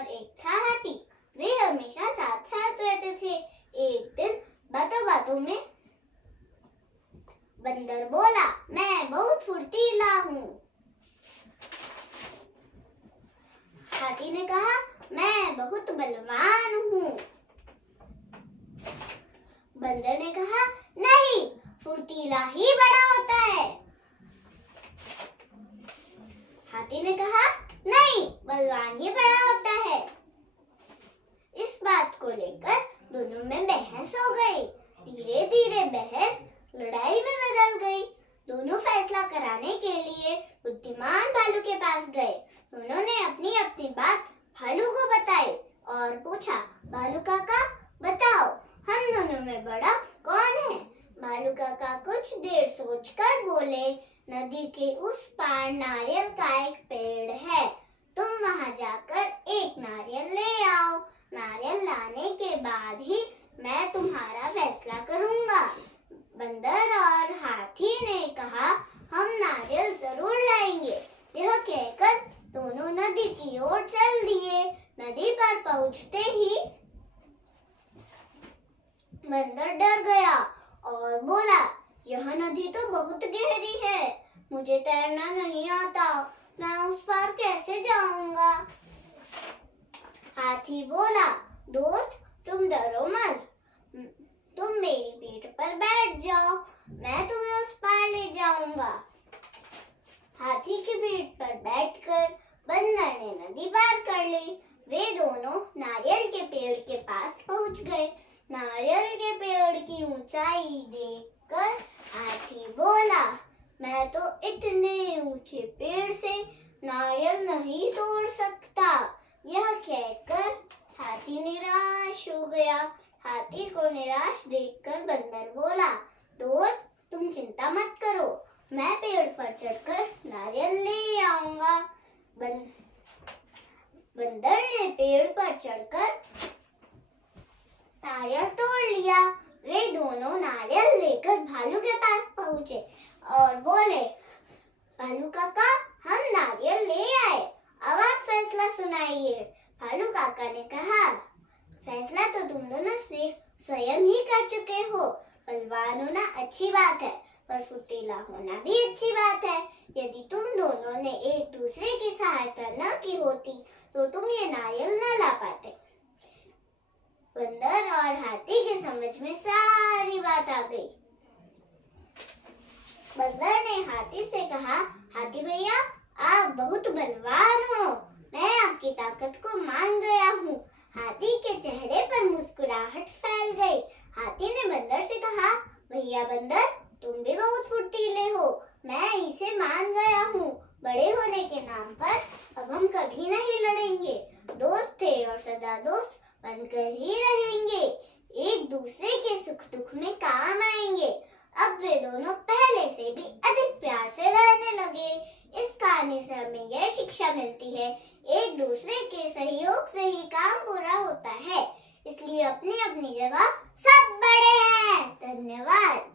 और एक था हाथी। वे हमेशा साथ साथ रहते थे। एक दिन बातों बातों में बंदर बोला, मैं बहुत फुर्तीला हूँ। हाथी ने कहा, मैं बहुत बलवान हूँ। बंदर ने कहा, नहीं, फुर्तीला ही बड़ा होता है। हाथी ने कहा, नहीं, बलवान ही बड़ा होता है। इस बात को लेकर दोनों में बहस हो गई। धीरे धीरे बहस लड़ाई में बदल गई। दोनों फैसला कराने के लिए बुद्धिमान भालू के पास गए। दोनों ने अपनी अपनी बात भालू को बताई और पूछा, भालू काका बताओ, हम दोनों में बड़ा कौन है? भालू काका कुछ देर सोचकर बोले, नदी के उस पार नारियल का एक पेड़ है। तुम वहां जाकर एक नारियल ले आओ। नारियल लाने के बाद ही मैं तुम्हारा फैसला करूंगा। बंदर और हाथी ने कहा, हम नारियल जरूर लाएंगे। यह कहकर दोनों नदी की ओर चल दिए। नदी पर पहुंचते ही बंदर डर गया और बोला, यह नदी तो बहुत गहरी है, मुझे तैरना नहीं आता, मैं उस पार कैसे जाऊंगा? हाथी बोला, दोस्त तुम डरो मत, तुम मेरी पीठ पर बैठ जाओ, मैं तुम्हें उस पार ले जाऊंगा। हाथी की पीठ पर बैठकर बंदर ने नदी पार कर ली। वे दोनों नारियल के पेड़ के पास पहुंच गए। नारियल के पेड़ की ऊंचाई देखकर हाथी बोला, मैं तो इतने ऊंचे पेड़ से नारियल नहीं तोड़ सकता। यह कहकर हाथी निराश हो गया। हाथी को निराश देखकर बंदर बोला, दोस्त तुम चिंता मत करो, मैं पेड़ पर चढ़कर नारियल ले आऊंगा। बंदर ने पेड़ पर चढ़कर नारियल तोड़ लिया। वे दोनों नारियल लेकर भालू के पास पहुंचे और बोले, भालू काका हम नारियल ले आए, अब आप फैसला सुनाइए। भालू काका ने कहा, फैसला तो तुम दोनों से स्वयं ही कर चुके हो। बलवान होना अच्छी बात है, पर फुर्तीला होना भी अच्छी बात है। यदि तुम दोनों ने एक दूसरे की सहायता न की होती तो तुम ये नारियल न ला पाते। बंदर और हाथी के समझ में सारी बात आ गई। बंदर ने हाथी से कहा, हाथी भैया आप बहुत बलवान हो, मैं आपकी ताकत को मान गया हूँ। हाथी के चेहरे पर मुस्कुराहट फैल गई। हाथी ने बंदर से कहा, भैया बंदर तुम भी बहुत फुर्तीले हो, मैं इसे मान गया हूँ। बड़े होने के नाम पर अब हम कभी नहीं लड़ेंगे, दोस्त थे और सदा दोस्त बनकर ही रहेंगे, एक दूसरे के सुख दुख में काम आएंगे। अब वे दोनों पहले से भी अधिक प्यार से रहने लगे। इस कहानी से हमें यह शिक्षा मिलती है, एक दूसरे के सहयोग से ही काम पूरा होता है, इसलिए अपनी अपनी जगह सब बड़े हैं। धन्यवाद।